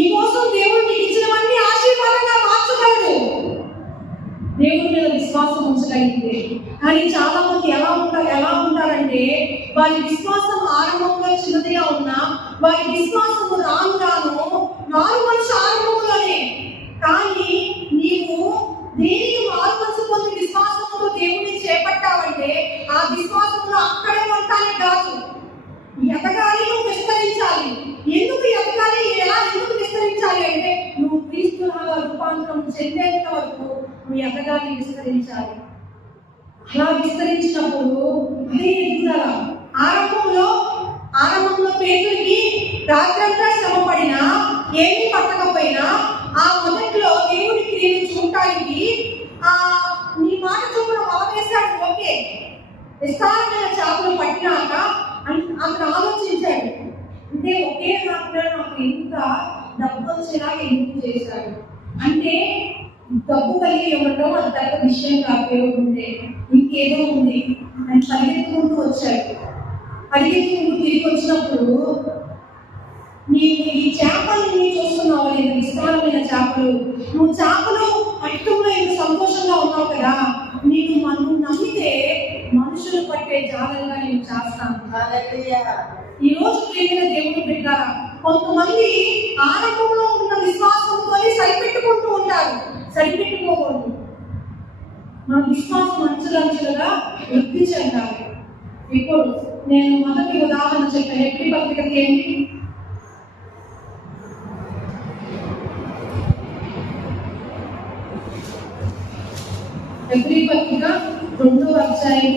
నీకోసం దేవుడు నీకు ఇచ్చినవన్నీ ఆశీర్వాదంగా మార్చగలడు, దేవుడి మీద విశ్వాసం ఉంచగలిగితే. కానీ చాలా మంది ఎలా ఉంటారంటే వారి విశ్వాసం ఆరంభంలో చిన్నదిగా ఉన్నా వారి విశ్వాసము రాను రాను మారు మనసు ఆరంభంలోనే. కానీ నీవు దేనికి మారు మనసు పొంది విశ్వాసంతో దేవుడిని చేపట్టావంటే ఆ విశ్వాసంలో అక్కడే ఉంటానే కాదు, ఎదగాలి, నువ్వు విస్తరించాలి. ఎందుకు ఎదగాలి, ఎందుకు విస్తరించాలి అంటే నువ్వు క్రీస్తులాగా రూపాంతరం చెందేంత వరకు నువ్వు ఎదగాలి, విస్తరించాలి. అలా విస్తరించినప్పుడు అదే ఎదుగుదల. ఆరంభంలో పేతురికి రాత్రంతా శ్రమ పడినా ఏమీ పట్టకపోయినా ఆ మొదట్లో దేవుడి క్రియను చూడటానికి నీ మాట చొప్పున వల వేశాడు. ఓకే, విస్తారమైన చేపలు పట్టినాక అతను ఆలోచించాడు, అంటే ఒకే రాత్రి నాకు ఇంత డబ్బు వచ్చేలాగా ఎందుకు చేశాడు అంటే డబ్బు కలిగి ఇవ్వడం అది పెద్ద విషయం కాదు, ఉంటే ఇంకేదో ఉంది అని పరిగెత్తుకుంటూ వచ్చాడు. పరిగెత్తుకుంటూ తిరిగి వచ్చినప్పుడు నీవు ఈ చేపలు చూస్తున్నావు, నేను విస్తారమైన చేపలు, నువ్వు చేపలు పట్టడంలో ఎంత సంతోషంగా ఉన్నావు కదా, నీకు మనం నమ్మితే మనుషులు పట్టే జాలంగా నేను చేస్తాను. ఈ రోజు ప్రియమైన దేవుని బిడ్డలారా, కొంతమంది ఆరంభంలో ఉన్న విశ్వాసంతో సరిపెట్టుకుంటూ ఉంటారు. సరిపెట్టుకోకూడదు. మన విశ్వాసం అంచులంచులుగా వృద్ధి చెందాలి. ఇప్పుడు నేను మొదటి ఉదాహరణ చెప్పాను. ఎప్పుడు పత్రికకి ఏంటి? ఎబ్రీ పత్రిక 2వ అధ్యాయం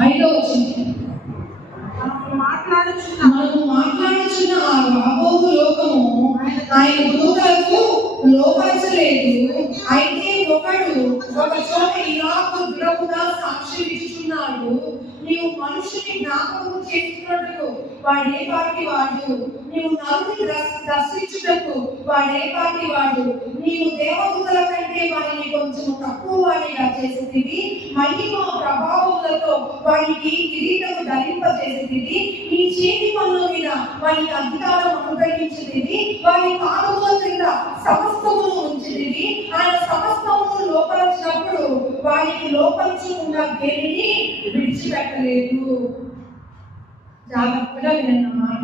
5వ వచనం. మనము మాట్లాడుచున్న ఆ రాబోవు లోకము ఆయన దూతలకు లోపరచలేదు. అయితే ఒకడు ఒక చోట ఇలాగ దృఢముగా సాక్షి ఇచ్చుచున్నాడు, నీవు మనుషుని జ్ఞాపకం చేసుకున్నట్టు వాడే పాటి వాడు, నీవు నలుగురిని దర్శించుటకు వాడే పాటి వాడు, నీవు దేవదూతల కంటే వారిని కొంచెం తక్కువ వాడిగా చేసేది, మహిమ ప్రభావములతో వారికి కిరీటము ధరింపజేసేది, నీ చేతి పనుల మీద వారికి అధికారం అనుగ్రహించేది, వారి పాదముల క్రింద సమస్తమును ఉంచేది, ఆయన సమస్తమును లోపరచినప్పుడు వారికి లోపరచుకున్న దేనిని విడిచిపెట్టలేదు. జాగ్రత్తగా విన్నమాట.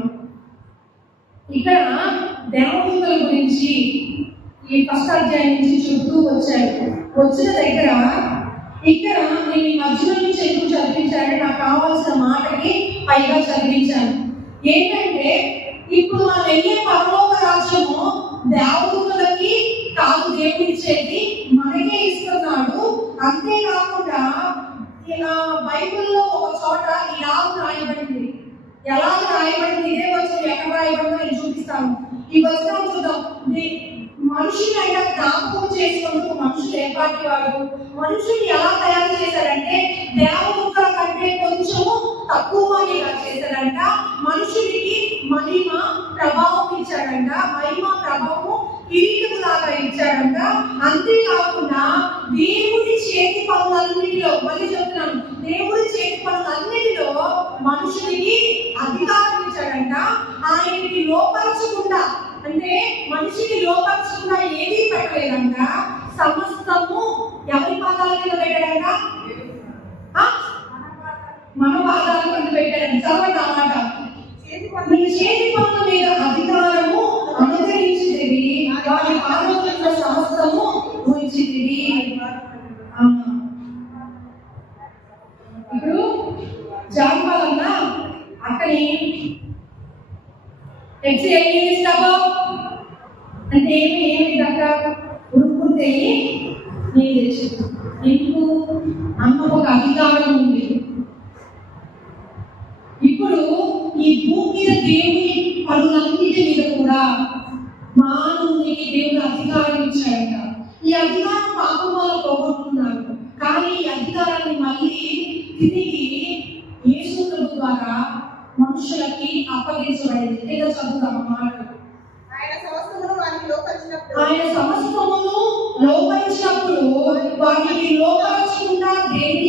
ఇక్కడ దేవదూతల గురించి ఈ ఫస్ట్ అధ్యాయం నుంచి చెబుతూ వచ్చాడు. వచ్చిన దగ్గర ఇక్కడ నేను ఈ మధ్యలో నుంచి ఎందుకు చదివించానంటే నాకు కావాల్సిన మాటకి పైగా చదివించాను. ఏంటంటే ఇప్పుడు మనం వెళ్ళే పరలోక రాజ్యము దేవదూతలకి కాదు దేవుడిచ్చేది, మనకే ఇస్తున్నాడు. అంతేకాకుండా బైబిల్లో ఒక చోట ఇలా రాయబడింది. ఎలా రాయబడింది? ఇదే వచనం ఎక్కడ రాయబడిందో నేను చూపిస్తాను. ఈ వచనం చూద్దాం. మనుషులు అంటే జ్ఞాపకం చేసుకుంటూ మనుషులు ఏ పాటి వాడు, మనుషులు ఎలా తయారు చేశారంటే దేవదూతల కంటే కొంచెము తక్కువగా చేశారంట. మనుషులకి మహిమ ప్రభావం ఇచ్చాడంట, మహిమ ప్రభావం కిరీటములాగా ఇచ్చాడంట. అంతేకాకుండా దేవుడి చేతి పనులన్నిటిలో, మళ్ళీ చెప్తున్నాను, దేవుడి చేతి పనులన్నిటిలో మనుషులకి అధికారం ఇచ్చాడంట. ఆయనకి లోపరచకుండా, అంటే మనిషికి లోపరచకుండా ఏది పెట్టలేదంట. సమస్తము ఎవరి పాదాల కింద పెట్టాడంట? మన పాదాల కింద పెట్టాడంట. చదవండి అన్నమాట. మీ చేతి పనుల మీద అధికారము అనుగ్రహించినది, వారి పాదాల కింద సమస్తము ఉంచినది. ఇప్పుడు జాగ్రత్తగా అక్కడి అంటే ఏమి దక్క ఉడుకుంటే నేను తెచ్చు. ఎందుకు? అమ్మకు ఒక అధికారం ఉంది. ఇప్పుడు ఈ భూమి మీద దేవుని పనులన్నిటి మీద కూడా మానవునికి దేవుడు అధికారం ఇచ్చాడంట. ఈ అధికారం పాపం వల్ల పోగొట్టుకున్నారు. కానీ ఈ అధికారాన్ని మళ్ళీ తిరిగి యేసు ప్రభు ద్వారా మనుషులకి అప్పగించబడింది. లేదా చదువుతాం మాట. ఆయన సమస్తమును లోపరిచినప్పుడు వాటిని లోపరచకుండా దేని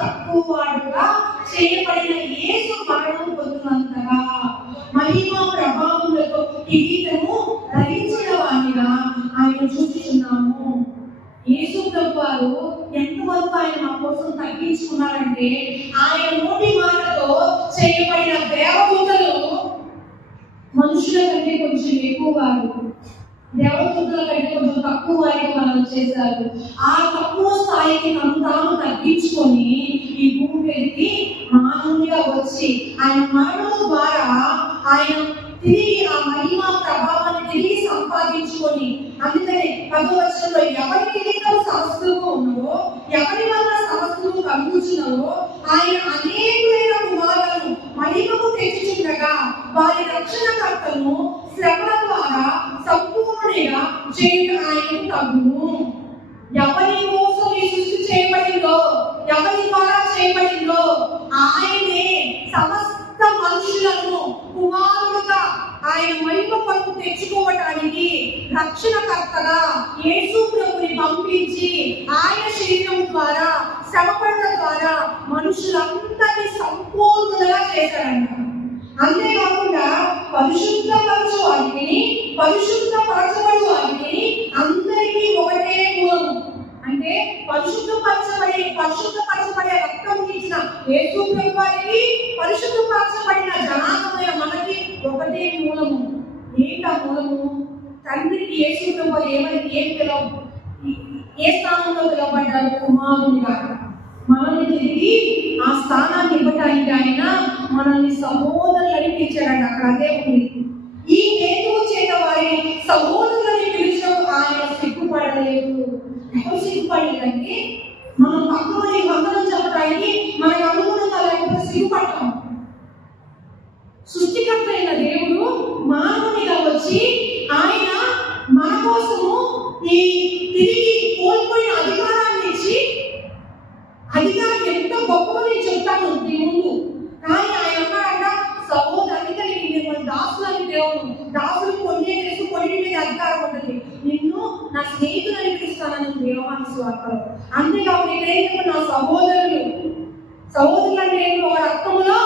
తక్కువ వాడుగా చేయబడిన యేసు మరణం పొందినంతగా మహిమ ప్రభావములతో కిరీటము ధరించిన వారిగా ఆయన చూస్తున్నాము. యేసు ప్రభు వారు ఎంతవరకు ఆయన మా కోసం తగ్గించుకున్నారంటే ఆయన నోటి మాటతో చేయబడిన దేవదూతలు మనుషుల కంటే కొంచెం ఎక్కువ వారు, దేవదూతల కంటే కొంచెం తక్కువ వారికి మనం చేశారు. ఆ తక్కువ స్థాయికి తాను తగ్గించుకొని ఈ భూమి మీదకి మానవునిగా వచ్చి ఆయన మరణం ద్వారా ఆయన తిరిగి ఆ మహిమ ప్రభావాన్ని తిరిగి సంపాదించుకొని, అందుకనే 10వ వచనంలో ఎవరికి సమస్తము ఉన్నవో, ఎవరి వల్ల సమస్తము కలుగుచున్నవో ఆయన అనేకులైన కుమారులను మహిమకు తెచ్చుచుండగా వారి రక్షణకర్తను శ్రమల ద్వారా సంపూర్ణంగా చేయుట ఆయనకు తగును. ఎవరి కోసం ఈ సృష్టి చేయబడిందో, ఎవరి ద్వారా చేయబడిందో ఆయనే సమస్త మనుషులను కుమారులుగా ఆయన మహిమ కొరకు తెచ్చుకోవటానికి రక్షణకర్తగా యేసు ప్రభుని పంపించి ఆయన శరీరం ద్వారా శ్రమపడడం ద్వారా మనుషులందరినీ సంపూర్ణంగా చేశాడంట. అంతేకాకుండా పరిశుద్ధపరచు వారిని, పరిశుద్ధపరచబడు వారిని అందరికీ ఒకటే మూలము. అంటే పరిశుద్ధపరచబడే రక్తం ఇచ్చిన యేసు ప్రభు వారికి, పరిశుద్ధపరచబడిన జనాంగమైన మనకి ఒకటే మూలము. ఏంటా మూలము? తండ్రికి యేసు ప్రభు ఏ స్థానంలో పిలవబడ్డారు? కుమారునిగా. మనల్ని తిరిగి ఆ స్థానాన్ని ఇవ్వటానికి ఆయన మనల్ని సహోదరులు అనిపించాడంట. అక్కడ అదే ఉంది. ఈ హేతువు చేత వారిని సహోదరులని పిలిచడం ఆయన సిగ్గుపడలేదు. ఎవరు సిగ్గుపడలేదంటే మనం పక్కని వందనం చెప్పడానికి మనకు అనుగుణంగా లేకపోతే సిగ్గుపడతాం. సృష్టికర్త అయిన దేవుడు మానవునిగా వచ్చి ఆయన మన కోసము ఈ తిరిగి కోల్పోయిన అధికారాన్ని ఇచ్చి, అధికారం ఎంత గొప్పగా నేను చెప్తాను మీ ముందు, కానీ ఆయన అన్నాడంట సహోదరునికి నేను దాసులని దేవుడు, దాసులు కొన్ని తెలుసు, కొన్ని మీద అధికారం ఉంటుంది, నిన్ను నా స్నేహితులని పిలుస్తానని యోహాను సువార్తలో. అంతేకాకుండా ఇక్కడ నా సహోదరులు అంటే ఒక రక్తములో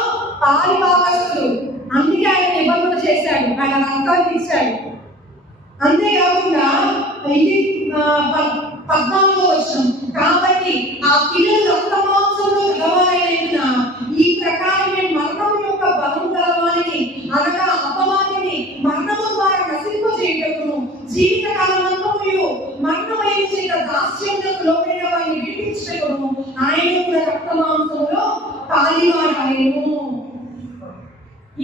పాలి భాగస్తులు, అందుకే ఆయన నిబంధన చేశాడు, ఆయన రక్తాన్ని ఇచ్చాడు. అంతేకాకుండా ఇది 14వ వచనం, కాబట్టి ఆ పిల్లలు రక్త మాంసంలో గలవారైన ఈ ప్రకారం మరణము యొక్క బలము గలవారిని, అనగా అపవాదిని మరణము ద్వారా నశింపజేయుటకును, జీవితకాలం అంతయు మరణమైన చేత దాస్యములకు లోబడిన వారిని విడిపించుటకును ఆయన కూడా రక్త మాంసంలో పాలివాడాయను.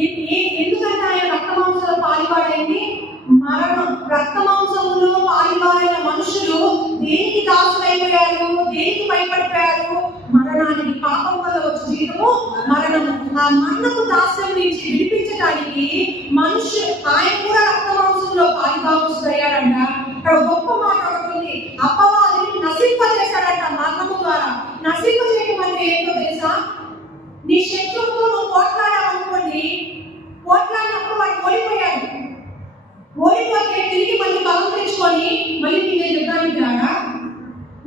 ఎందుకంటే ఆయన రక్త మాంసంలో పాలివాడైంది? మరణం. రక్త మాంసంలో పాలివారైన మనుషులు దేనికి దాసులైపోయారు? దేనికి భయపడిపోయారు? మరణానికి. పాపం వల్ల వచ్చే జీవితము మరణము. ఆ మరణము దాస్యం నుంచి విడిపించడానికి ఆయన కూడా రక్త మాంసంలో పాలిభాగస్తుడయ్యాడంట. అక్కడ గొప్ప మాట ఒకటి, అపవాదిని నశింపజేశాడంట మరణము ద్వారా. నశింపజేయడం అంటే ఏంటో తెలుసా? నీ శత్రువుతో నువ్వు పోట్లాడావనుకోండి, పోట్లాడినప్పుడు వాడు ఓడిపోయాడు. ఓడిపోతే తిరిగి మళ్ళీ బలం తెచ్చుకొని మళ్ళీ నేను యుద్ధానికి రాడా?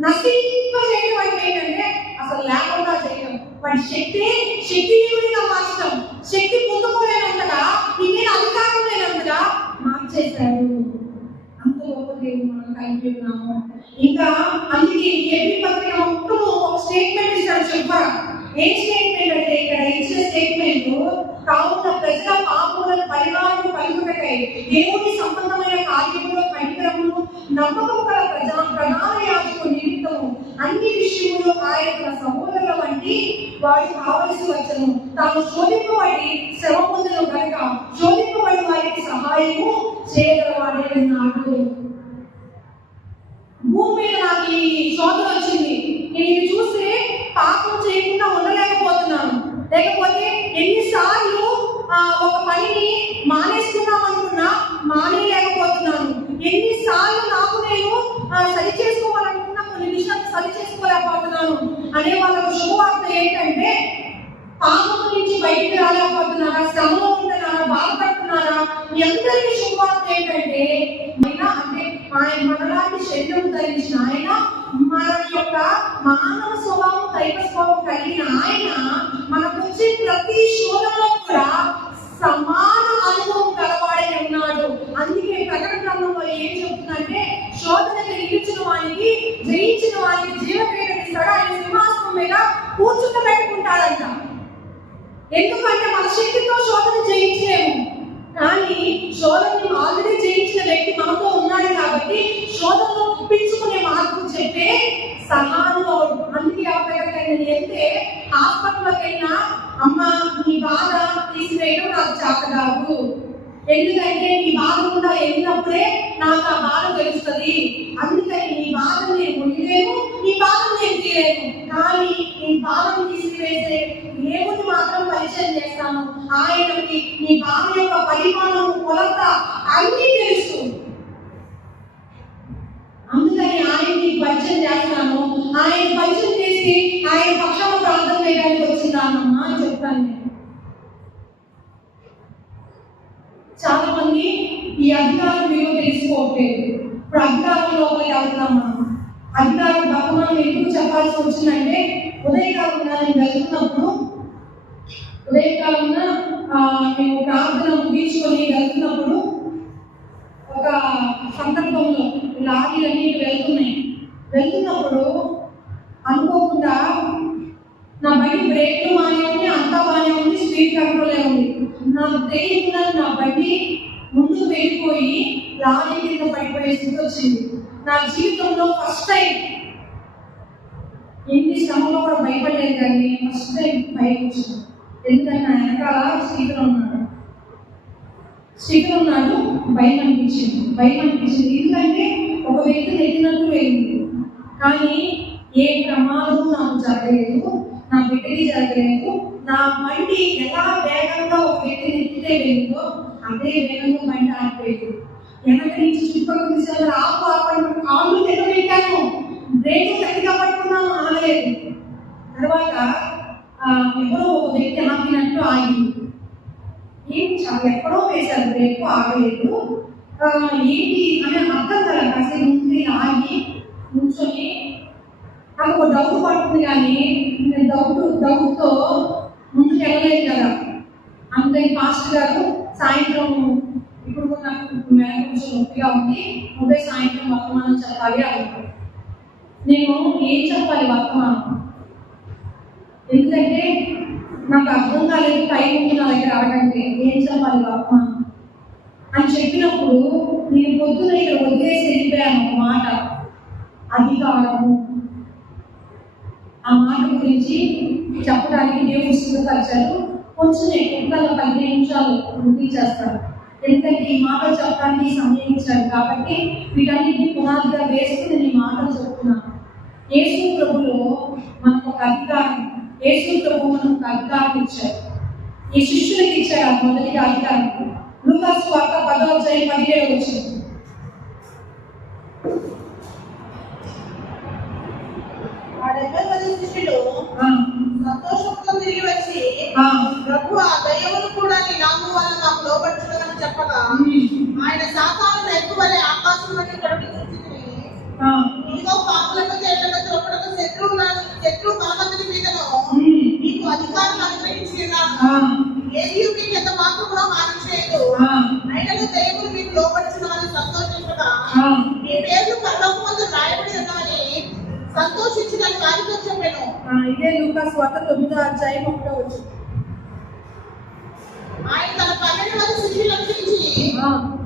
నశింపజేయడం అంటే ఏంటంటే అసలు లేకుండా చేయడం, వాడి శక్తిగా మార్చడం, శక్తి పొందుకోలేనంతగా, ఇంకేం అధికారం లేనంతగా మార్చేశాడు. అంత గొప్ప దేవుడు మనం కలిగి ఉన్నాము. ఇంకా అందుకే ఎవ్రీ పత్రిక మొత్తం ఒక స్టేట్మెంట్ ఇస్తాడు చెప్పరా. ఏం స్టేట్మెంట్ అంటే ఇక్కడ ఇచ్చిన స్టేట్మెంట్, కావున ప్రజల పాపములను పరిహారము కలుగుటకై దేవుని సంబంధమైన కార్యములో కనికరమును నమ్మకము గల ప్రధాన యాజకుల నిమిత్తము అన్ని విషయములు ఆయన తన సహోదరుల వంటి వారికి కావలసి వచ్చను. తాను శోధింపబడి శ్రమ పొందను కనుక శోధింపబడి వారికి సహాయము చేయగలవాడే అన్నాడు. భూమి మీద నాకు ఈ శోధన వచ్చింది, నేను ఇది చూసి పాపం చేయకుండా ఉండలేకపోతున్నాను. లేకపోతే ఎన్నిసార్లు ఒక పనిని మానేసుకున్నాం అనుకున్నా మానేయలేకపోతున్నాను. ఎన్నిసార్లు నాకు నేను సరి చేసుకోవాలనుకున్నా కొన్ని విషయాలు సరి చేసుకోలేకపోతున్నాను అనే వాళ్ళకు శుభవార్త ఏంటంటే, పాపం నుంచి బయటికి రాలేకపోతున్నారా, శ్రమలో ఉంటున్నారా, బాధపడుతున్నారా, మీ అందరికీ శుభవార్త ఏంటంటే అంటే ఆయన మనలాంటి శరీరం ధరించిన ఆయన మన యొక్క మానవ స్వభావం దైవస్వభావం కలిగిన ఆయన మనకు వచ్చే ప్రతి శోధనలో కూడా సమాన అనుభవం కలవాడే ఉన్నాడు. అందుకే ప్రకటన గ్రంథంలో ఏం చెప్తుందంటే, శోధనకి నిలిచిన వానికి, జయించిన వానికి జీవక్రీడని ఇస్తాడు, ఆయన సింహాసనం మీద కూర్చుంటబెట్టుకుంటాడంట. ఎందుకంటే మన శక్తితో శోధన జయించలేము, కానీ శోధనని ఆల్రెడీ జయించిన వ్యక్తి మనతో ఉన్నాడు కాబట్టి శోధనలో తప్పించుకునే మార్గం చెప్పే సహానుభవుడు. అందుకే ఎవరికైనా వెళ్తే హాస్పిటల్లోకి వెళ్ళినా, అమ్మ నీ బాధ తీసివేయడం నాకు చేత కాదు, ఎందుకంటే నీ బాధ కూడా వెళ్ళినప్పుడే నాకు ఆ బాధ తెలుస్తుంది, అందుకని నీ బాధను నేను మొయ్యలేను, నీ బాధను నేను తీయలేను, కానీ నీ బాధను తీసివేసే దేవుని మాత్రం పరిచయం చేస్తాను. ఆయనకి నీ బాధ యొక్క పరిమాణం, కొలత అన్నీ తెలుసు, అందుకని ఆయన నీకు పరిచయం చేస్తాను. ఆయన పరిచయం చేసి ఆయన పక్షాన ప్రార్థన చేయడానికి వచ్చిందానమ్మా అని చెప్తాను నేను. చాలా మంది ఈ అధికారం విలువ తెలుసుకోవట్లేదు. ఇప్పుడు అధికారం లోపలికి వెళ్తున్నాం మనం. అధికారం బహుమానం ఎందుకు చెప్పాల్సి వచ్చిందంటే, ఉదయకాలంగా నేను వెళ్తున్నప్పుడు, ఉదయకాలంగా మేము ప్రార్థన ముగించుకొని వెళ్తున్నప్పుడు ఒక సందర్భంలో లారీలన్నీ వెళ్తున్నప్పుడు అనుకోకుండా నా బండి బ్రేక్లు బాగానే ఉంది, అంతా బాగానే ఉంది, స్పీడ్ కంట్రోలే ఉంది. నాకు తెలియకుండా నా బండి ముందుకు వెళ్ళిపోయి లారీ కింద పడిపోయే స్థితి వచ్చింది. నా జీవితంలో ఫస్ట్ టైం, ఎన్ని శ్రమంలో కూడా భయపడలేదు, కానీ ఫస్ట్ టైం బయటకు వచ్చింది. ఎందుకంటే నా వెనకాల స్పీకర్ ఉన్నాడు, భయం అనిపించింది. ఎందుకంటే ఒక వ్యక్తి నెట్టినట్టు వెళ్ళింది, కానీ ఏ ప్రమాదం నాకు జరగలేదు, నా బిడ్డకి జరగలేదు. నా బండి ఎలా వేగంగా ఒక వ్యక్తిని ఎత్తితే వెళ్ళిందో అదే వేగంగా బండి ఆగిపోయింది. వెనక నుంచి చుట్టుపక్కల తీసేవారు ఆపండి, కాళ్ళు తెగబెట్టాను, బ్రేక్ గట్టిగా పట్టుకున్నాను, ఆగలేదు. తర్వాత ఎవరో ఒక వ్యక్తి ఆపినట్టు ఆగింది. ఎక్కడో వేశారు బ్రేక్, ఆగలేదు. ఏంటి అని అర్థం కదా, కాసేపు ముందు ఆగి నుంచొని నాకు ఒక డౌట్ పడుతుంది, కానీ నేను డౌట్తో ముందుకు వెళ్ళలేదు కదా. అందుకని పాస్టర్ గారు సాయంత్రం, ఇప్పుడు నాకు మేడం కొంచెం నొప్పిగా ఉంది, నువ్వే సాయంత్రం వర్తమానం చెప్పాలి అనుకుంటాను. నేను ఏం చెప్పాలి వర్తమానం, ఎందుకంటే నాకు అర్థం కాలేదు, టైం ఉంది నా దగ్గర అడగంటే ఏం చెప్పాలి వర్తమానం అని చెప్పినప్పుడు నేను పొద్దున ఇక్కడ వదిలేసి వెళ్ళిపోయాను ఒక మాట, అధికారము. ఆ మాట గురించి చెప్పడానికి దేవుడు సిద్ధపరిచారు. కొంచెం ఎక్కువగా 15 నిమిషాలు ముగించేస్తాను, ఎందుకంటే ఈ మాటలు చెప్పడానికి సమయం ఇచ్చారు. కాబట్టి వీటన్నిటిని పునాదిగా వేసుకుని నేను ఈ మాటలు చెప్తున్నాను. యేసు ప్రభులో మనకు ఒక అధికారం, యేసు ప్రభు మనకు ఒక అధికారం ఇచ్చారు. ఈ శిష్యులకు ఇచ్చారు ఆ మొదటిగా అధికారం. లూకా సువార్త 10:17 వచ్చింది. సంతోషంతో తిరిగి వచ్చి, ప్రభు ఆ దయ్యములు కూడా నీ నామం వల్ల నాకు లోబడుచున్నదని చెప్పగా, ఆయన సాతాను ఎక్కువలే ఆకాశం నుండి ఇక్కడికి చూసింది. ఇదిగో పాపులకు తేళ్లకు త్రొక్కడకు శత్రువు బలవంతుని మీదను నీకు అధికారం అనుగ్రహించినాను, ఏది మీకు ఎంత మాత్రం కూడా హాని చేయదు, అయినను దయ్యములు మీకు లోబడుచున్నవని సంతోషించగా, మీ పేర్లు పరలోకమందు రాయబడి ఉన్నవని సంతోషించడానికి వారితో చెప్పాను. ఇదే లూకా సువార్త 9:1 ఆయన తన 12 మంది శిష్యులను పిలిచి,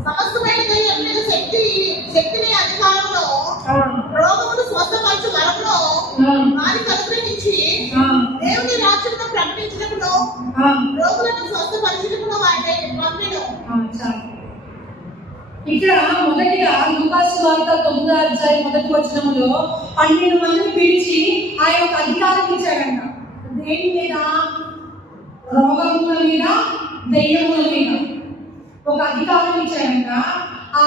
సమస్తమైన దయ్యముల శక్తిని అధికారంలో రోగమును స్వస్థపరచు వరమును వారికి అనుగ్రహించి, దేవుని రాజ్యమును ప్రకటించటకును రోగులను స్వస్థపరచటకును ఆయన పంపెను. ఇక్కడ మొదటిగా లూకా సువార్త 9:1 12 మందిని పిలిచి ఆయన ఒక అధికారం ఇచ్చాడంట. దేని మీద? రోగముల మీద, దెయ్యముల మీద ఒక అధికారం ఇచ్చాడంట. ఆ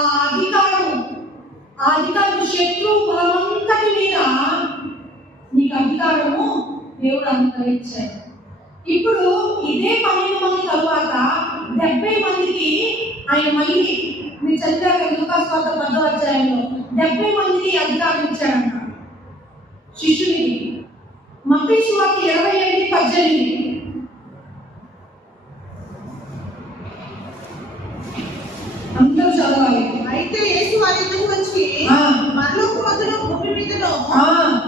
అధికారం శత్రువు బలమంతటి మీద నీకు అధికారము దేవుడు అనుగ్రహించాడు. ఇప్పుడు ఇదే 12 మంది తరువాత 70 మందికి ఆయన మళ్ళీ, మీరు చదివారు లూకా సువార్త 10:10 70 మందికి అధికారం ఇచ్చాడంట శిష్యునికి. మత్తయి సువార్త 28:18. అందరూ చదవాలి. అయితే యేసు వారి ఎదురుకు వచ్చి పరలోకమందును భూమి మీదను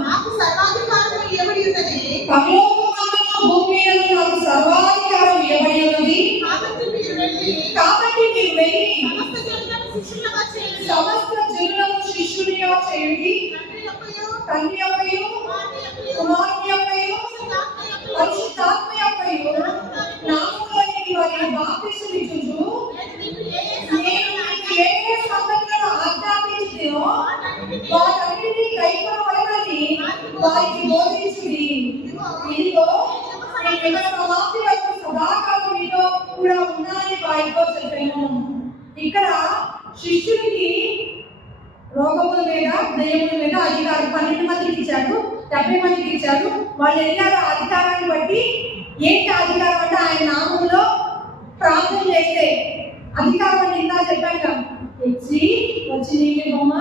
నాకు సర్వాధికారం ఇవ్వబడి ఉన్నది. పరలోకమందును భూమి మీదను నాకు సర్వాధికారం ఇవ్వబడి ఉన్నది. కాబట్టి మీరు వెళ్ళి సమస్త జనులను శిష్యులుగా చేయండి. తండ్రి యొక్కయు కుమారుని యొక్కయు పరిశుద్ధాత్మ యొక్కయు నామములో వారిని బాప్తిస్మం ఇచ్చుచు నేను మీకు ఏ సంగతులను ఆజ్ఞాపించితినో వాటన్నిటినీ కైకొనవలెనని వారికి బోధించుడి. ఇదిగో నేను యుగ సమాప్తి వరకు సదాకాలం మీతో కూడా ఉన్నానని వారితో చెప్పాను. ఇక్కడ శిష్యునికి రోగముల మీద దయ్యముల మీద అధికారం 12 మందికి ఇచ్చాడు, 70 మందికి ఇచ్చాడు. వాళ్ళు వెళ్ళారు అధికారాన్ని బట్టి. ఏంటి అధికారం అంటే ఆయన నామములో ప్రార్థన చేస్తే అధికారం అంటే ఇందా చెప్పాను కదా, వచ్చి నీళ్ళు బొమ్మ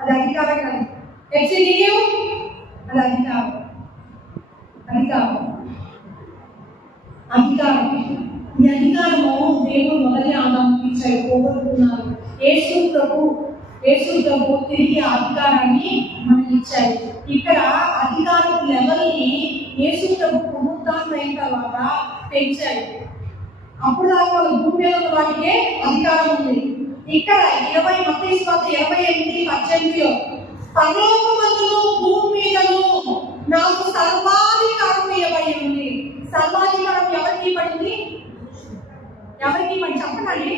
అది అధికారం కాదు. నీళ్ళు అది అధికారం. ఈ అధికారము దేవుడు మొదటి ఆదాముకి ఇచ్చాడు, పోగొట్టుకున్నారు. యేసు ప్రభు తిరిగి అధికారాన్ని మనకి ఇచ్చాడు. ఇక్కడ అధికారం లెవెల్ని యేసు ప్రభు పునరుద్ధానం అయిన తర్వాత పెంచాడు. అప్పుడు దాకా వాళ్ళ భూమి మీద ఉన్న వాటికే అధికారం ఉంది. ఇక్కడ మత్తయి సువార్త 28:18 పరలోకమందును భూమి మీదను నాకు సర్వాధికారం ఇవ్వబడి ఉంది. సర్వాధికారం ఎవరికి ఇవ్వబడింది? చెప్పండి.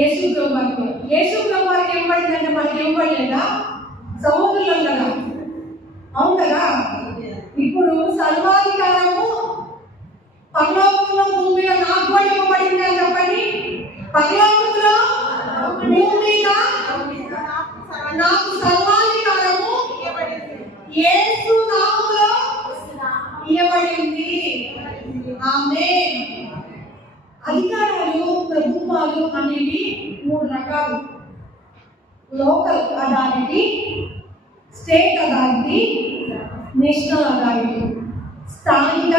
యేసు ప్రభు వారికి ఇవ్వబడిందంటే మనకి ఇవ్వబడలేదా? సహోదరులం కదా, అవును కదా. ఇప్పుడు సర్వాధికారము పరలోకంలో భూమి మీద నాకు కూడా ఇవ్వబడింది అని చెప్పండి. పరలోకంలో భూమి మీద నాకు సర్వాధికారము యేసు నామములో ఇవ్వబడింది. ఆమేన్. అధికారాలు ప్రభుత్వాలు అనేవి 3 రకాలు. Local authority, state authority, national authority. స్థానిక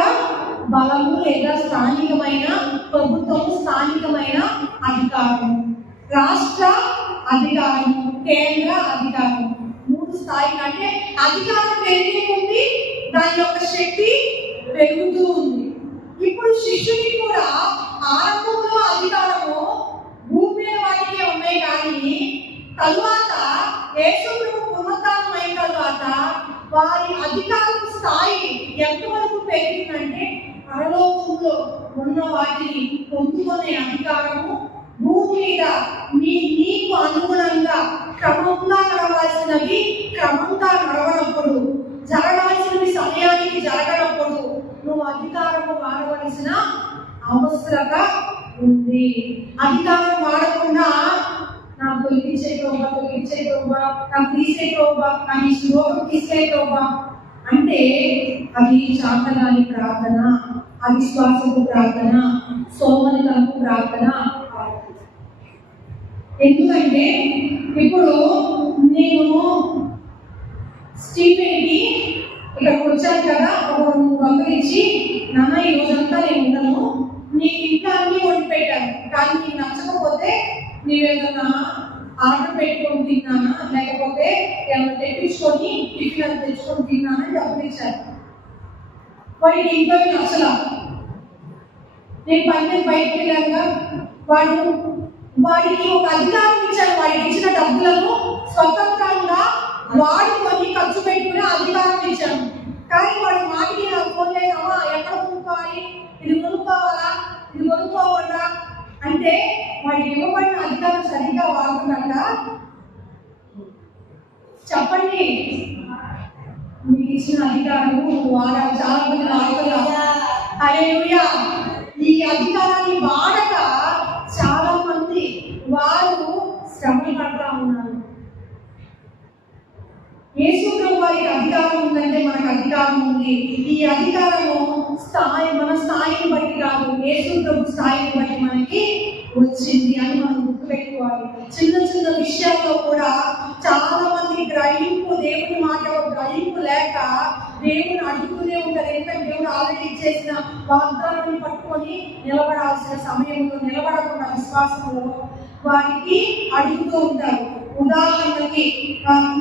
బలము లేదా స్థానికమైన ప్రభుత్వము, స్థానికమైన అధికారం, రాష్ట్ర అధికారం, కేంద్ర అధికారం. 3 స్థాయిలు. అంటే అధికారం పెరిగే ఉంది, దాని యొక్క శక్తి పెరుగుతూ ఉంది. ఇప్పుడు శిష్యునికి కూడా ఆరంభంలో అధికారము భూమి మీద వాటికి ఉన్నాయి, కానీ తరువాత యేసు ప్రభు పునరుద్ధానం అయిన తర్వాత వారి అధికారం స్థాయి ఎంతవరకు పెరిగిందంటే పరలోకంలో ఉన్న వాటిని పొందుకునే అధికారము భూమి మీద నీకు అనుగుణంగా క్రమంగా నడవాల్సినవి క్రమంగా నడవనప్పుడు, జరగాల్సినవి సమయానికి జరగనప్పుడు నువ్వు అధికారము వాడవలసిన అవసరత ఉంది. అధికారం వాడకుండా నాకు ఇది చేయటోబా, నాకు తీసేటోబా, నాకు ఈ శ్లోకం తీసేటోబా అంటే అది చాతగాని ప్రార్థన, అవిశ్వాసపు ప్రార్థన, సోమరితనపు ప్రార్థన. ఎందుకంటే ఇప్పుడు నేను స్టీఫెన్కి ఇక్కడికి వచ్చాను కదా, ఒక 300 ఇచ్చి నాన్న ఈ రోజంతా నేను ఉండను, నీకు ఇంట్లో అన్నీ వండి పెట్టాను, కానీ నీకు నచ్చకపోతే నీవేదన్నా ఆర్డర్ పెట్టుకొని తిన్నానా, లేకపోతే ఏమైనా తెప్పించుకొని టిఫిన్ అని తెచ్చుకొని తిన్నానా అని డబ్బులు ఇచ్చాను. వాడికి ఇంట్లో నచ్చలా. నేను పని బయటకు వెళ్ళాక వాడికి ఒక అధికారం ఇచ్చాను. వాడికి ఇచ్చిన డబ్బులను స్వతంత్రంగా వాడుకొని ఖర్చు పెట్టుకునే అధికారం ఇచ్చాను. కానీ వాడి మాటికి నాకు ఫోన్ చేసామా, ఎక్కడ కొనుక్కోవాలి, ఇది కొనుక్కోవాలా, ఇది కొనుక్కోవాలా అంటే వాడికి ఇవ్వబడిన అధికారం సరిగ్గా వాడుతున్నట్ట. చెప్పండి, మీకు ఇచ్చిన అధికారము వాడాలి. చాలా మంది వాడగలరా? హల్లెలూయా. ఈ అధికారాన్ని వాడక చాలా మంది వారు శ్రమలు పడతా ఉన్నారు. యేసు ప్రభు వారికి అధికారం ఉందంటే మనకు అధికారం ఉంది. ఈ అధికారము మన స్థాయిని బట్టి కాదు, యేసు ప్రభు స్థాయిని బట్టి మనకి వచ్చింది అని మనం గుర్తుపెట్టుకోవాలి. చిన్న చిన్న విషయాల్లో కూడా చాలా మంది గ్రహింపు, దేవుని మాట గ్రహింపు లేక దేవుని అడుగుతూనే ఉంటారు. ఎందుకంటే దేవుడు ఆల్రెడీ ఇచ్చేసిన వాగ్దానాన్ని పట్టుకొని నిలబడాల్సిన సమయంలో నిలబడకుండా విశ్వాసంలో వారికి అడుగుతూ ఉంటారు. ఉదాహరణకి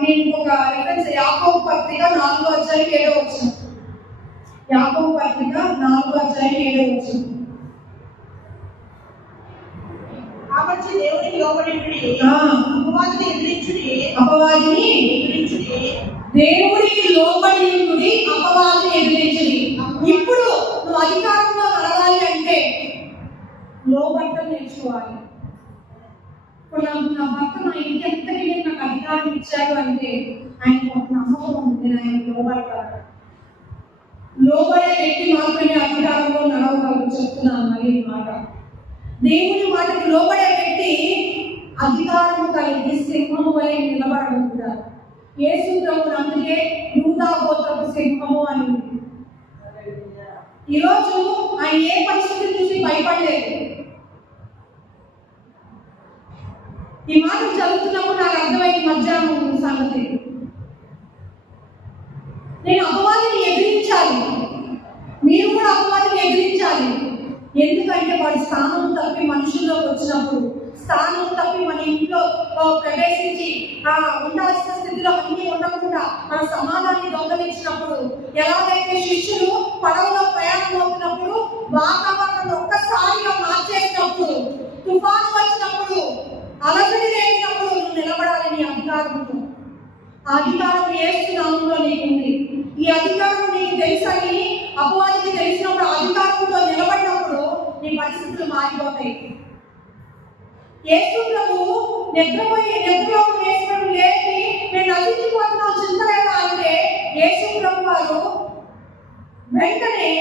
నేను ఒక రిఫరెన్స్ యాకోబు పత్రిక 4:7 యాకోబు పత్రిక 4:7 కాబట్టి దేవునికి లోబడి అపవాదిని ఎదిరించుడి దేవుడికి లోబడి అపవాదిని ఎదిరించుడి. ఇప్పుడు నువ్వు అధికారంలో నడవాలి అంటే లోబట్టం నేర్చుకోవాలి. ఇప్పుడు నా భర్త నా ఇంటి ఎంతటి నాకు అధికారం ఇచ్చాడు అంటే ఆయన ఒక నమ్మకం ఉంది, నేను ఆయన లోబడతాడు. లోబడే వ్యక్తి మాత్రమే అధికారంలో నడవగలరు. చెప్తున్నాను మరి ఈ మాట. దేవుని మాటకి లోబడే వ్యక్తి అధికారము కలిగి సింహము వలె నిలబడగలుగుతారు. యేసు ప్రభువు అందుకే యూదా గోత్రపు సింహము అని. ఈరోజు ఆయన ఏ పరిస్థితి చూసి భయపడలేదు. ఈ మాట చదువుతున్నప్పుడు నాకు అర్థమైంది మధ్యాహ్నం సంగతి. నేను అపవాదిని ఎదిరించాలి, మీరు కూడా అపవాదిని ఎదిరించాలి. ఎందుకంటే వాడి స్థానం తప్పి మనుషుల్లోకి వచ్చినప్పుడు, స్థానం తప్పి మన ఇంట్లో ప్రవేశించి ఉండాల్సిన స్థితిలో అన్ని ఉండకుండా మన సమాధాన్ని దొంగలించినప్పుడు, ఎలాగైతే శిష్యులు పడవలో ప్రయాణం అవుతున్నప్పుడు వాతావరణం ఒక్కసారిగా మార్చేసినప్పుడు, తుఫాను వచ్చినప్పుడు, అలజడి లేనప్పుడు నువ్వు నిలబడాలని అధికారంతో. ఆ అధికారం యేసు నామములో నీకుంది. ఈ అధికారం నీకు తెలుసని అపవాదికి తెలిసినప్పుడు అధికారంతో నిలబడినప్పుడు నీ పరిస్థితులు మారిపోతాయి. యేసు ప్రభువు నిద్రలో వేసుకుని లేచి నేను నశించిపోతున్నాను చింత లేదా అంటే యేసు ప్రభు వారు వెంటనే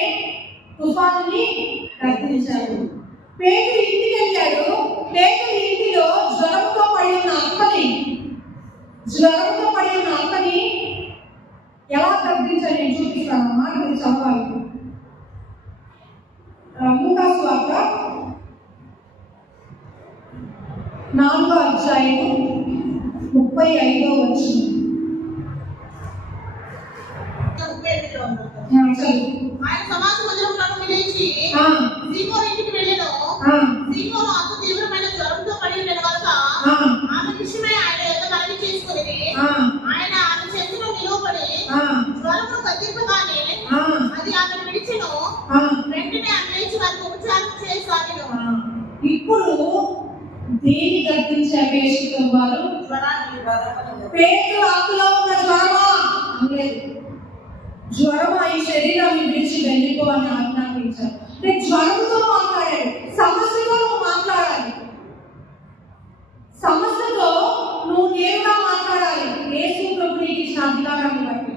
తుఫానుని గద్దించాడు. పేతురు ఇంటికి వెళ్ళాడు. పేతురు ఇంటిలో జ్వరంతో పడి ఉన్న అక్కని ఎలా గద్దించాడు నేను చూపిస్తాను. మాట మీరు చదవాలి. లూకాసు వార్త 4:35. ఆయన సమాజ మందిరంలో లేచి సీమోను ఇంటికి వెళ్ళాను. సీమోను అంత తీవ్రమైన జ్వరంతో పడి ఉండేది కనుక ఆమె విషయమై ఆయన ఎంత మనవి చేసుకుని ఆయన ఆమె చేతిలో నిలువబడి జ్వరము గద్దింపగానే అది ఆమె విడిచెను. వెంటనే ఆమె లేచి వారికి ఉపచారం చేసాగిను. ఇప్పుడు దేని గద్దించే పేషెంట్ వారు పేతురు ఆకులో ఉన్న జ్వరమా అనలేదు. జ్వరమా ఈ శరీరాన్ని విడిచి వెళ్ళిపోవాలని ఆజ్ఞాపించారు. నేను జ్వరంతో మాట్లాడాడు. సమస్యతో నువ్వు మాట్లాడాలి. సమస్యతో నువ్వు నేరుగా మాట్లాడాలి. యేసు ప్రభు నీకు ఇచ్చిన అధికారాన్ని బట్టి.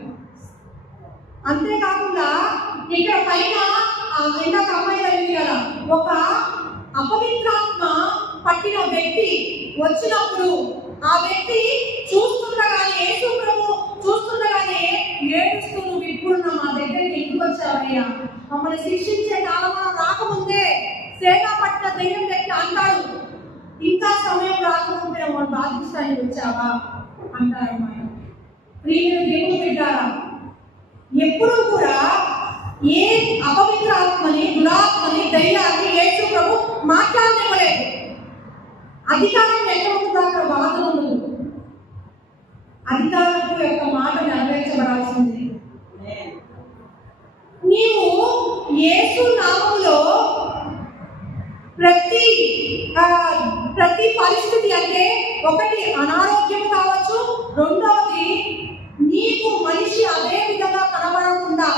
అంతేకాకుండా ఇక్కడ పైన ఇందాక అమ్మాయి జరిగింది కదా, ఒక అపవిత్రాత్మ పట్టిన వ్యక్తి వచ్చినప్పుడు ఆ వ్యక్తి చూస్తుండగానే యేసు ప్రభు చూస్తుండగానే ఏడుస్తూ నువ్వు ఇప్పుడు మా దగ్గరికి ఎందుకు వచ్చావయ్యా, మమ్మల్ని శిక్షించే కాలం రాకముందే సేనా పట్టిన దైవం వ్యక్తి అంటాడు, ఇంకా సమయం రాకముందే మమ్మల్ని బాధిస్తానికి వచ్చావా అంటారన్నమాట. ప్రియమైన దేవుని బిడ్డారా, ఎప్పుడూ కూడా ఏ అపవిత్ర ఆత్మని దురాత్మని దైవాన్ని యేసు ప్రభు మాట్లాడనివ్వలేదు. అధికారం ఎక్కడ ఉందో అక్కడ బాధ ఉండదు. అధికారపు యొక్క మాట నెరవేర్చబడాల్సింది. నీవు యేసు నామములో ప్రతి పరిస్థితి అంటే ఒకటి అనారోగ్యం కావచ్చు, రెండవది నీకు మనిషి అదే విధంగా కనబడకుండా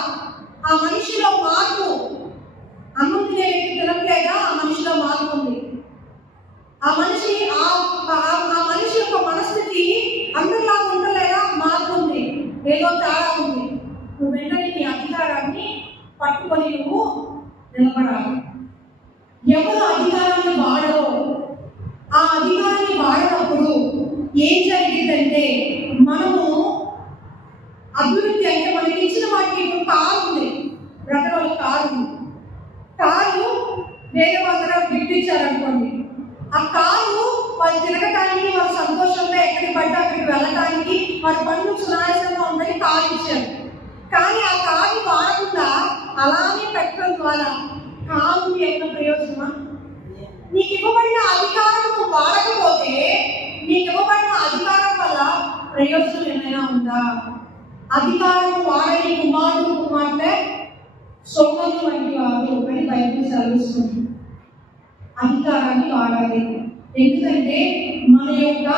ఆ మనిషిలో మార్పు, అన్నం తినే వ్యక్తి తినట్లేదా ఆ మనిషిలో మార్పు ఉంది. ఆ మనిషి యొక్క మనస్థితి అందరిలాగా ఉండలేదా మార్పు ఉంది, ఏదో తేడా ఉంది. నువ్వు వెంటనే నీ అధికారాన్ని పట్టుకొని నువ్వు నిలబడాలి. ఎవరు అధికారాన్ని వాడరో ఆ అధికారాన్ని వాడినప్పుడు ఏం జరిగిందంటే మనము అభివృద్ధి అంటే మనకి ఇచ్చిన వాటికి ఇప్పుడు కారు ఉంది, రకరకాల కారు ఉంది. కారు వేరే వాళ్ళ గిఫ్ట్ ఇచ్చారనుకోండి, ఆ కారు వాళ్ళు తిరగటానికి వాళ్ళ సంతోషంగా ఎక్కడికి పడితే అక్కడికి వెళ్ళటానికి వాళ్ళ పనులు సునాయాసంగా ఉందని కారు ఇచ్చారు. కానీ ఆ కాలుని వాడకుండా అలానే పెట్టడం ద్వారా కాలు ఏమైనా ప్రయోజనమా? నీకు ఇవ్వబడిన అధికారం వాడకపోతే నీకు ఇవ్వబడిన అధికారం వల్ల ప్రయోజనం ఏమైనా ఉందా? అధికారం వాడని కుమారుడు కుమార్తె సోమరు వంటి వారు అని బైబిల్ సెలవిస్తుంది. అధికారాన్ని వాడాలి. ఎందుకంటే మన యొక్క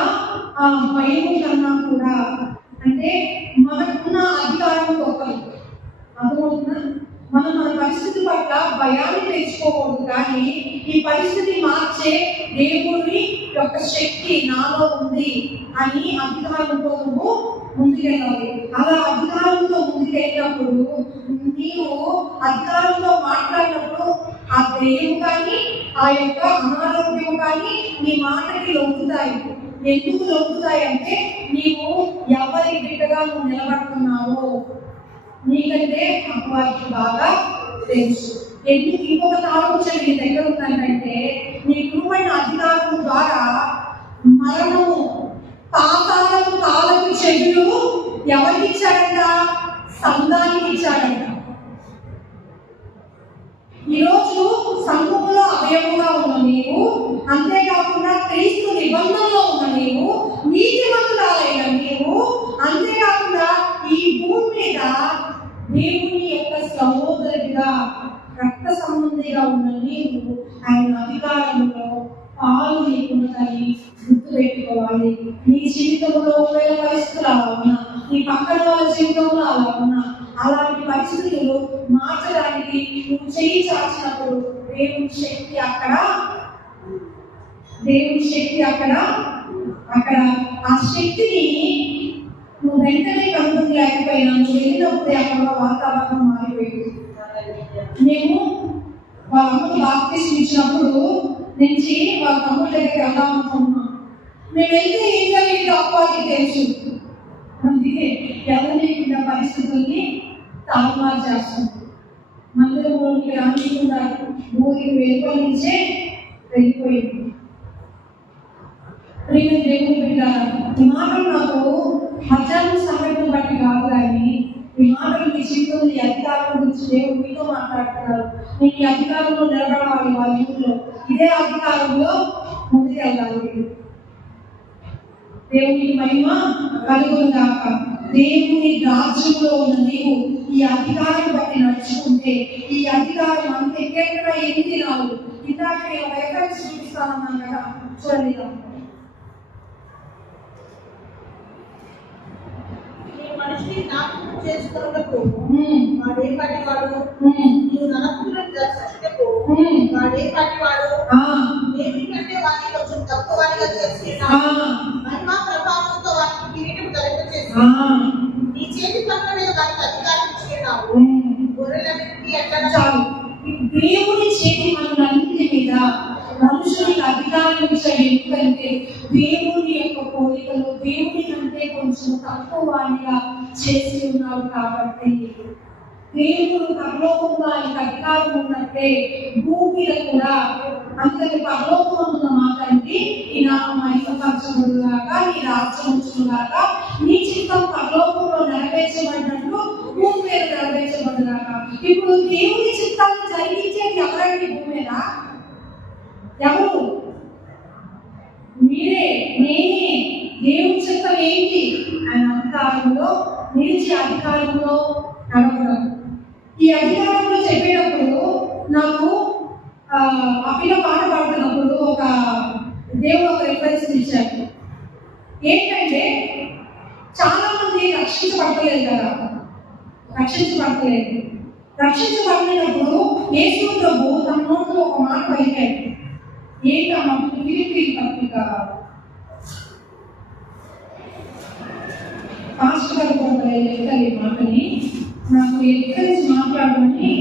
భయం కన్నా కూడా అంటే మనకున్న అధికారం గొప్పది. అర్థమవుతుందా? మనం మన పరిస్థితి పట్ల భయాన్ని తెచ్చుకోకూడదు, కానీ ఈ పరిస్థితి మార్చే దేవుని యొక్క శక్తి నాలో ఉంది అని అధికారంతో నువ్వు ముందుకెళ్ళాలి. అలా అధికారంతో ముందుకెళ్ళినప్పుడు నీవు అధికారంతో మాట్లాడినప్పుడు ఆ దెయ్యం కానీ ఆ యొక్క అనారోగ్యం కానీ నీ మాటకి లొంగుతాయి. ఎందుకు లొంగుతాయి అంటే నీవు ఎవరి బిడ్డగా నువ్వు నిలబడుతున్నావో నీకంటే అపవాదికి బాగా తెలుసు. ఎందుకు ఇంకొక ఆలోచన నీ దగ్గర ఉందంటే నీకు ఇవ్వబడిన అధికారం ద్వారా మరణము పాతాళము కాలపు చెడులు ఎవరికి ఇచ్చాడంట? సంఘానికి ఇచ్చాడంట. ఈరోజు సంఘములో అవయముగా ఉన్న నీవు, అంతేకాకుండా క్రీస్తు నిబంధనలో ఉన్న నీవు, నీతిమంతురాలైన నీవు, అంతేకాకుండా ఈ భూమి మీద దేవుని యొక్క సహోదరుడిగా రక్త సంబంధిగా ఉన్న నీవు ఆయన అధికారంలో పాలు నీకున్నదని గుర్తుపెట్టుకోవాలి. నీ జీవితంలో ఒకవేళ పరిస్థితులు అలా ఉన్నా, నీ పక్కన వాళ్ళ జీవితంలో అలా ఉన్నా, అలాంటి పరిస్థితులు మార్చడానికి నువ్వు చేయి చాచినప్పుడు దేవుని శక్తి అక్కడ ఆ శక్తిని నువ్వు వెంటనే కనుగొనలేకపోయినా నువ్వు వెళ్ళినప్పుడు అక్కడ వాతావరణం మారిపోయింది. మేము వాళ్ళ అమ్మకు బాప్తిస్మం ఇచ్చినప్పుడు నుంచి వాళ్ళ తమ్ముడి దగ్గరికి వెళ్దాం అనుకుంటున్నాం. మేము వెళ్తే ఏం జరిగిందో అప్పాకి తెలుసు. అందుకే ఎవరిని పరిస్థితుల్ని తారుమారు చేస్తుంది. మందిరంలోకి రానికుండా ఊరికి వెలుపల నుంచే వెళ్ళిపోయింది. ప్రియ దేవుని బిడ్డలారా, ఈ మాటలు నాకు మధ్యాహ్నం సంఘటన బట్టి కాదు, కానీ ఈ మాటలు మీ జీవితంలో ఈ అధికారం గురించి దేవుడు మీతో మాట్లాడుతున్నారు. నేను ఈ అధికారంలో నిలబడాలి, వాళ్ళ ఇంట్లో ఇదే అధికారంలో ముందుకెళ్ళాలి. దేవునికి మహిమ కలుగును గాక. దేవుని రాజ్యంలో ఉన్న నీవు ఈ అధికారం బట్టి నడుచుకుంటే ఈ అధికారం అంత ఎక్కడ ఎన్ని దినాలు ఇందాక నేను వైఫల్స్ చూపిస్తానన్నాను కదా, చూడండి. మనిషిని జ్ఞాపకం చేసుకున్నప్పుడు వాడే పని వాడు, నీవు నరకులను దర్శించటకు వాడే పని వాడు, ఏమిటంటే వాడిని కొంచెం తక్కువగా చేసి మహిమా ప్రభావంతో వాటికి కిరీటం ధరింపచేసి నీ చేతి పనుల మీద వారికి అధికారం ఇచ్చేనావు. గొర్రెలన్నింటినీ ఎట్లా చాలు దేవుని చేతి పనులన్నింటి మీద మనుషులకు అధికారం ఇచ్చాడు. ఎందుకంటే దేవుని యొక్క కోరికలు దేవుని కంటే కొంచెం తక్కువ వాడిగా చేసి ఉన్నాడు. కాబట్టి దేవుడు పరలోకంలో ఆయనకు అధికారం ఉన్నట్టే భూమి మీద కూడా అందుకని పరలోకం ఉన్న మాట అంటే ఈ నామం మహిమపరచబడుగాక, నీ రాజ్యం వచ్చుగాక, నీ చిత్తం పరలోకంలో నెరవేర్చబడినట్లు భూమి మీద నెరవేర్చబడుగాక. ఇప్పుడు దేవుని చిత్తాన్ని జరిగించేది ఎవరండి భూమి మీద? ఎవరు? మీరే, నేనే. దేవుని చిత్తం ఏంటి? ఆయన అధికారంలో నిలిచి అధికారంలో నడవడం. ఈ అధికారంలో చెప్పేటప్పుడు నాకు ఆ పిల్ల పాట పాడుతున్నప్పుడు ఒక దేవుడు ఒక రిఫరెన్స్ ఇచ్చారు. ఏంటంటే చాలా మంది రక్షించబడతలేదు కదా, రక్షించబడినప్పుడు యేసు ప్రభు తన నోట్లో ఒక మాట పలికాడు. ఏంటమ్మా? ఫిలిప్పీ పత్రిక పాస్టర్ గారు లెక్కలు ఈ మాటని నాకు ఎక్కడి నుంచి మాట్లాడమని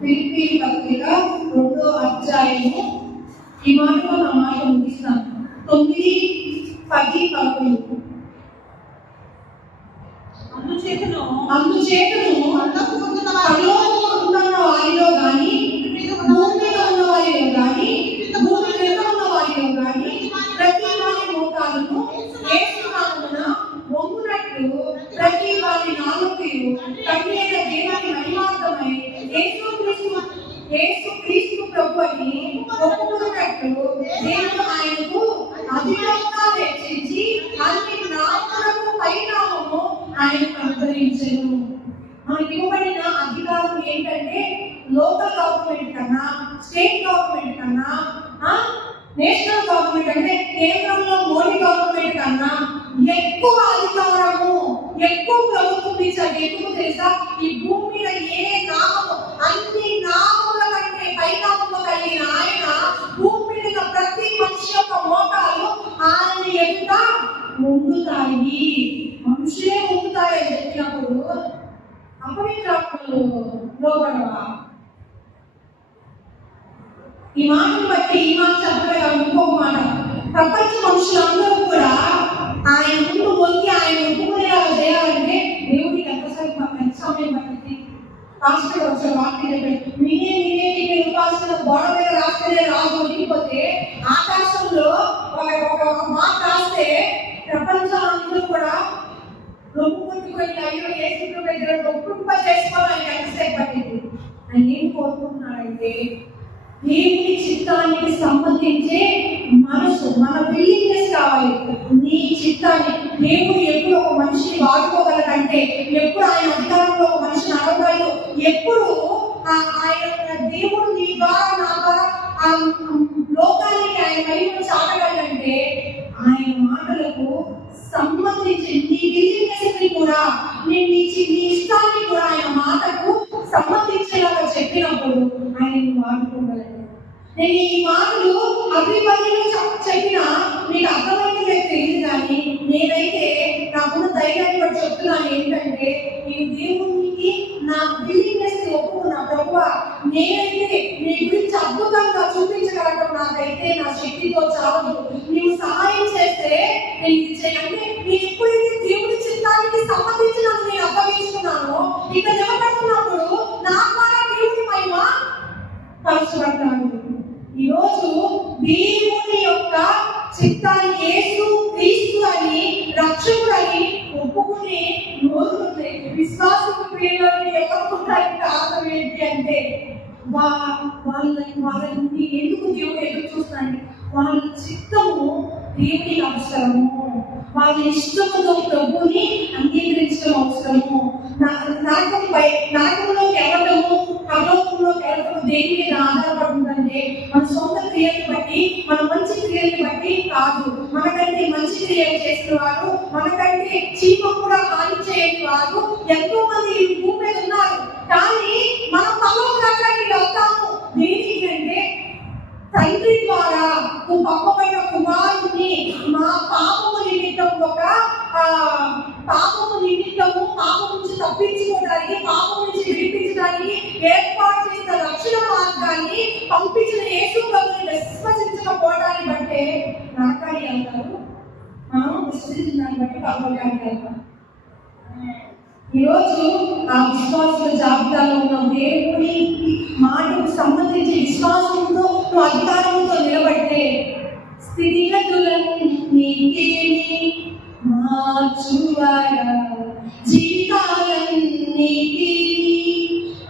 ఫిలిప్పీ పత్రిక 2వ అధ్యాయము ఈ మాటలో నా మాట ముగిస్తాను. 9, 10, 11. అందుచేతను పరలోకమున్న వారిలో కానీ భూమి మీద ఉన్న వారిలో కానీ భూమి మీద ఉన్న వారిలో కానీ ప్రతి వారి మోకాలను యేసు నామమున వంగునట్లు ప్రతి వారి నాలుకయు తండ్రి యేసు క్రీస్తు ప్రభు అని ఒప్పుకున్నట్టు దేవుడు ఆయనకు అధికంగా హెచ్చించి అన్ని నామములకు పైనామము ఆయనకు అనుగ్రహించెను. మనకి ఇవ్వబడిన అధికారం ఏంటంటే లోకల్ గవర్నమెంట్ కన్నా, స్టేట్ గవర్నమెంట్ కన్నా, నేషనల్ గవర్నమెంట్ అంటే కేంద్రంలో మోడీ గవర్నమెంట్ కన్నా ఎక్కువ అధికారము, ఎక్కువ ప్రభుత్వం ఇచ్చారు. ఎందుకు తెలుసా? ఈ భూమి మీద ఏ నామము, అన్ని నామముల కంటే పైనామము కలిగిన ఆయన భూమి మీద ప్రతి మనిషి యొక్క మోకాలు ఆయన ఎదుట ఉండుతాయి. మనుషులే ఉండుతాయి అని చెప్పినప్పుడు అపవిత్రాత్మలు లోబడవా? ఈ మాటను బట్టి ఈ మాట చెప్పగా ఇంకొక మాట, ప్రపంచ మనుషులందరూ కూడా ఆయన ముందు వంగి ఆయన ఒప్పుకునేలా చేయాలంటే దేవుడికి ఎంత సమయం పట్టింది? పాస్టర్ ఒకసారి వాక్యం చెప్పాడు, మీనే ఉపాసన గోడ మీద రాస్తేనే రాజు ఒడిగిపోతే ఆకాశంలో ఒక మాట రాస్తే ప్రపంచం అందరూ కూడా రొప్పుకుంటుకొని అయ్యో యేసు దగ్గర రొప్పుంప చేసుకోవాలి. ఆయన ఎంతసేపు పట్టింది? ఆయన ఏం కోరుకుంటున్నాడంటే దేవుని చిత్తానికి సంబంధించే మనసు, మన విల్లింగ్నెస్ కావాలి. నీ చిత్తాన్ని దేవుడు ఎప్పుడు ఒక మనిషిని వాడుకోగలడంటే, ఎప్పుడు ఆయన అధికారంలో ఒక మనిషిని అడగగలడు, ఎప్పుడు ఆయన దేవుడు నీ ద్వారా నా ద్వారా లోకానికి ఆయన వైపు చాటగలంటే ఆయన మాటలకు సంబంధించి నీ విల్లింగ్నెస్ కూడా నీ ఇష్టాన్ని కూడా ఆయన మాటకు సంబంధించేలాగా చెప్పినప్పుడు ఆయన వాడుకోగలడు. నేను ఈ మాటలు అభిపదిలో చెప్పినా మీకు అర్థమైందో తెలియదు, కానీ నేనైతే నాకున్న ధైర్యాన్ని బట్టి చెప్తున్నాను ఏంటంటే, నేను దేవునికి నా విల్లింగ్నెస్ ఒప్పుకున్నా. ప్రభువా, నేనైతే నీ గురించి అద్భుతంగా చూపించగలగడం నాకైతే నా శక్తితో చాలదు, నీవు సహాయం చేస్తే నేను ఇది చేయాలంటే నేను ఎప్పుడైతే దేవుడి చిత్తానికి సంబంధించి నన్ను నేను అప్పగించుకున్నానో ఇక్కడ నిలబడుతున్నప్పుడు నా ద్వారా దేవుడి మహిమ పరచబడతాను. ఈరోజు దేవుని యొక్క చిత్తాన్ని యేసు క్రీస్తు అని రక్షకుడని ఒప్పుకుని నోరుతుంది విశ్వాసపు క్రియలోని ఎవరుకుంటానికి కారణం ఏంటి అంటే వాళ్ళని ఎందుకు దేవుడు ఎదురు చూస్తాడు? వాళ్ళ చిత్తము దేవునికి అవసరము, వాళ్ళ ఇష్టముతో ప్రభుని అంగీకరించడం అవసరము. నరకంలోకి వెళ్ళటము, పరలోకంలోకి వెళ్ళటము దేని మీద ఆధారపడుతుందంటే మన సొంత క్రియలను బట్టి, మన మంచి క్రియలను బట్టి కాదు. మనకంటే మంచి క్రియలు చేసిన వారు, మనకంటే చీమ కూడా హాని చేయని వారు ఎంతో మంది ఈ భూమి మీద ఉన్నారు. కానీ మనం పరలోక రాజ్యానికి వెళ్తాము దేనికి అంటే తండ్రి ద్వారా పంపబడిన కుమారుని మా పాపము నిమిత్తము పాపం నుంచి తప్పించుకోవడానికి, పాపం నుంచి విడిపించడానికి ఏర్పాటు చేసిన రక్షణ మార్గాన్ని పంపించిన యేసు ప్రభువుని విశ్వసించకపోవడాన్ని బట్టే నరకానికి వెళ్తారు, మనం విశ్వసించిన దాన్ని బట్టి పరలోకానికి వెళ్తాం. ఈరోజు ఆ విశ్వాసుల జాబితాలో ఉన్న దేవుని మాటకు సంబంధించి విశ్వాసంతో అధికారంతో నిలబడితే స్థితిగతులన్నిటినీ మార్చువాడా, జీవితాలన్నిటినీ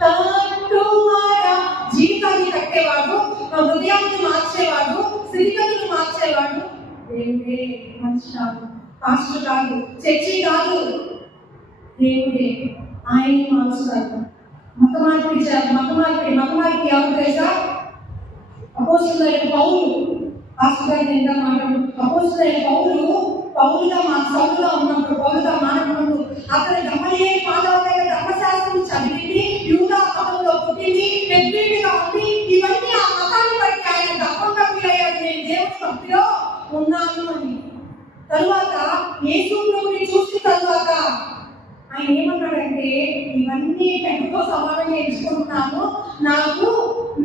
కట్టువాడా. జీవితాన్ని కట్టేవాడు, హృదయాన్ని మార్చేవాడు, స్థితిగతులు మార్చేవాడు దేవుడే. మనిషి కాదు, పాస్టర్ కాదు, చర్చి కాదు, దేవుడే. ఆయన్ని మార్చుతారు. మత మార్పిడి ఎవరు తెలుసా? అపోస్తలుడైన పౌలు. పాస్టర్ ఇంకా మాట్లాడు. అపోస్తలుడైన పౌలుగా సౌలుగా ఉన్నప్పుడు, పౌలుగా మానకుండా అతని గమనియే పాదాల దగ్గర ధర్మశాస్త్రం చదివింది, యూదా మతంలో పుట్టింది, పెద్దగా ఉంది. ఇవన్నీ ఆ మతాన్ని బట్టి ఆయన గర్వంగా ఫీలయ్యాడు, నేను దేవుని భక్తిలో ఉన్నాను అని. తరువాత యేసు ప్రభువుని చూసిన తరువాత ఆయన ఏమన్నాడంటే, ఇవన్నీ పెద్దతో సమానంగా ఎంచుకుంటున్నాను,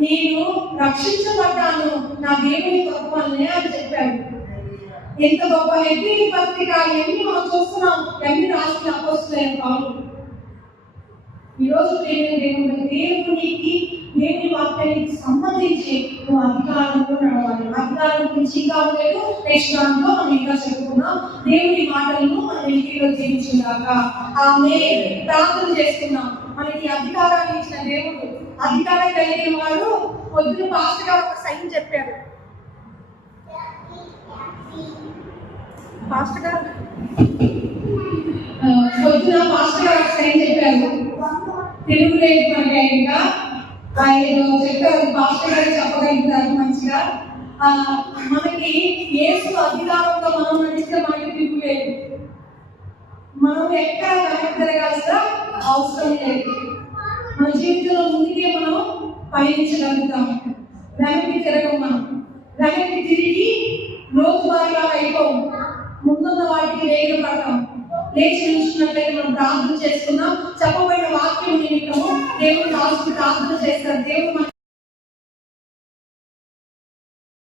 నేను రక్షించబడ్డాను నా దేవుని గొప్ప వల్లనే అని చెప్పాడు. ఎంత గొప్ప హెబ్రీ పత్రిక ఎన్ని మనం చూస్తున్నాం, ఎన్ని రాసిన అపోస్తలుడైన పౌలు. ఈరోజు దేవునికి దేవుని వాక్యానికి సంబంధించి నువ్వు అధికారంలో నడవాలి. అధికారం గురించి ఇంకా లేదు, నెక్స్ట్ దాంట్లో మనం ఇంకా చెప్పుకున్నాం. దేవుని మాటలను మనం ఇంటిలో జీవించాక ఆమె ప్రార్థన చేస్తున్నాం. మనకి అధికారాన్ని ఇచ్చిన దేవుడు, అధికారం కలిగిన వాడు. పొద్దున పాస్టర్ గారు ఒక సైన్ చెప్పారు. పాస్టర్ గారు పొద్దున పాస్టర్ గారు ఒక సైన్ చెప్పారు. తిరుగులేదు మనకి ఇంకా ఆయన చెప్పారు. పాస్టర్ గారు చెప్పగలుగుతారు మంచిగా. మనకి యేసు అధికారంలో మనం నడిస్తే మనకి తిరుగులేదు. మనం ఎక్కడ వెనక్కి తిరగాల్సిన అవసరం లేదు. మన జీవితంలో ముందుకే మనం పయనించగలుగుతాం. వెనక్కి తిరగం. మనం వెనక్కి తిరిగి లోతుబారిగా అయిపోం. ముందున్న వాటికి వేగం పడతాం. లేచి నిల్చున్నట్లయితే మనం ప్రార్థన చేసుకుందాం. చెప్పబడిన వాక్యం నిమిత్తము దేవుడు రాజు ప్రార్థన చేస్తారు. దేవుడు